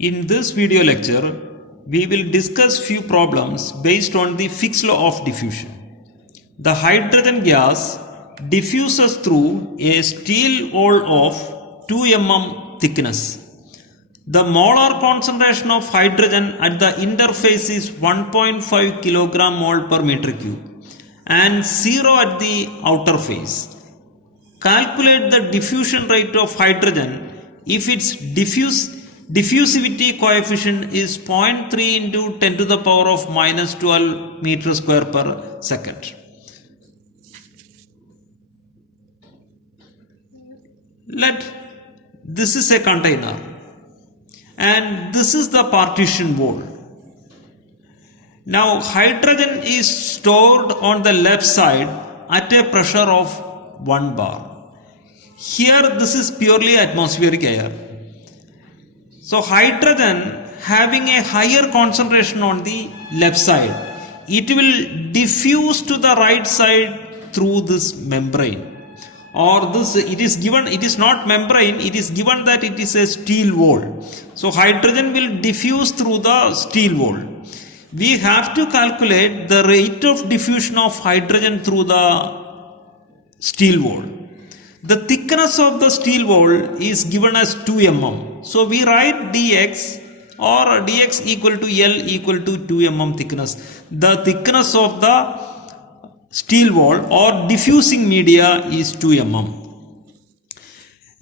In this video lecture, we will discuss few problems based on the Fick's law of diffusion. The hydrogen gas diffuses through a steel wall of 2 mm thickness. The molar concentration of hydrogen at the interface is 1.5 kg mole per meter cube and 0 at the outer face. Calculate the diffusion rate of hydrogen if its diffusivity coefficient is 0.3 into 10 to the power of minus 12 meter square per second. This is a container and this is the partition wall. Now hydrogen is stored on the left side at a pressure of 1 bar. Here this is purely atmospheric air. So hydrogen having a higher concentration on the left side, it will diffuse to the right side through this membrane. Or this, it is not membrane, it is given that it is a steel wall. So hydrogen will diffuse through the steel wall. We have to calculate the rate of diffusion of hydrogen through the steel wall. The thickness of the steel wall is given as 2 mm. So we write dx or dx equal to L equal to 2 mm thickness. The thickness of the steel wall or diffusing media is 2 mm.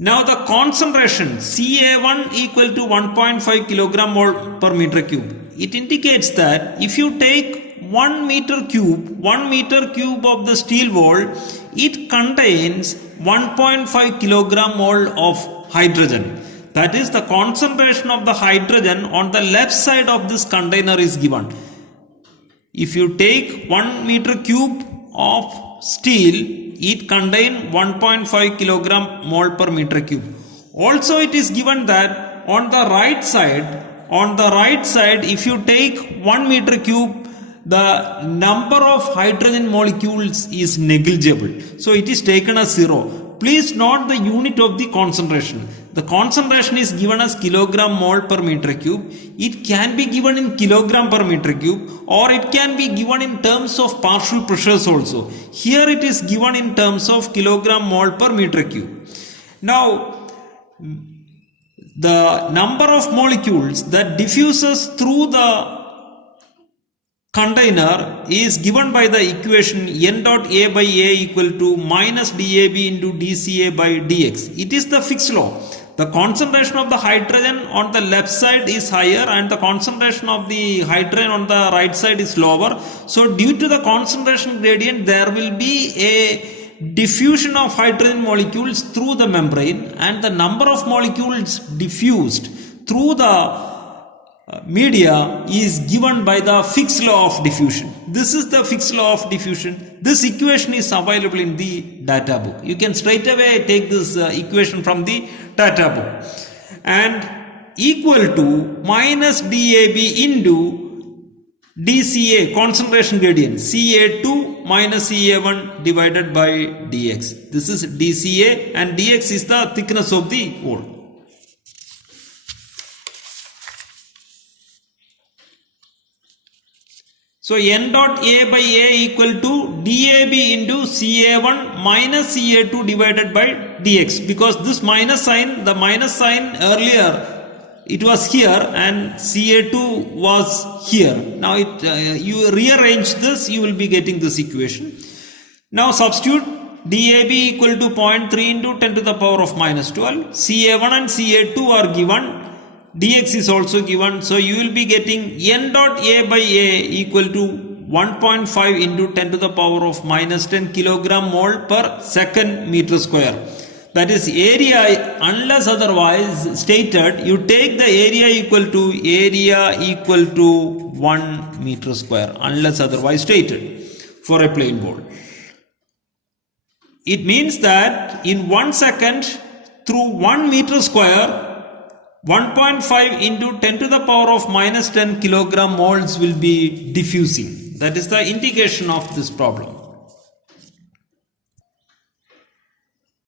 Now the concentration Ca1 equal to 1.5 kg mole per meter cube. It indicates that if you take 1 meter cube of the steel wall, it contains 1.5 kg mole of hydrogen. That is, the concentration of the hydrogen on the left side of this container is given. If you take 1 meter cube of steel, it contains 1.5 kg mole per meter cube. Also it is given that on the right side, if you take 1 meter cube, the number of hydrogen molecules is negligible. So it is taken as 0. Please note the unit of the concentration. The concentration is given as kilogram mole per meter cube. It can be given in kilogram per meter cube or it can be given in terms of partial pressures also. Here it is given in terms of kilogram mole per meter cube. Now, the number of molecules that diffuses through the container is given by the equation n dot A by A equal to minus dAB into dCA by dx. It is the Fick's law. The concentration of the hydrogen on the left side is higher and the concentration of the hydrogen on the right side is lower. So due to the concentration gradient, there will be a diffusion of hydrogen molecules through the membrane and the number of molecules diffused through the media is given by the Fick's law of diffusion. This is the Fick's law of diffusion. This equation is available in the data book. You can straight away take this equation from the data book. And equal to minus dAB into dCA, concentration gradient, Ca2 minus Ca1 divided by dx. This is dCA and dx is the thickness of the wall. So n dot A by A equal to dAB into Ca1 minus Ca2 divided by dx, because this minus sign, the minus sign earlier it was here and Ca2 was here. Now you rearrange this, you will be getting this equation. Now substitute dAB equal to 0.3 into 10 to the power of minus 12. Ca1 and Ca2 are given. Dx is also given, so you will be getting n dot A by A equal to 1.5 into 10 to the power of minus 10 kilogram mole per second meter square. That is area, unless otherwise stated, you take the area equal to 1 meter square, unless otherwise stated, for a plane wall. It means that in 1 second through 1 meter square, 1.5 into 10 to the power of minus 10 kilogram moles will be diffusing. That is the indication of this problem.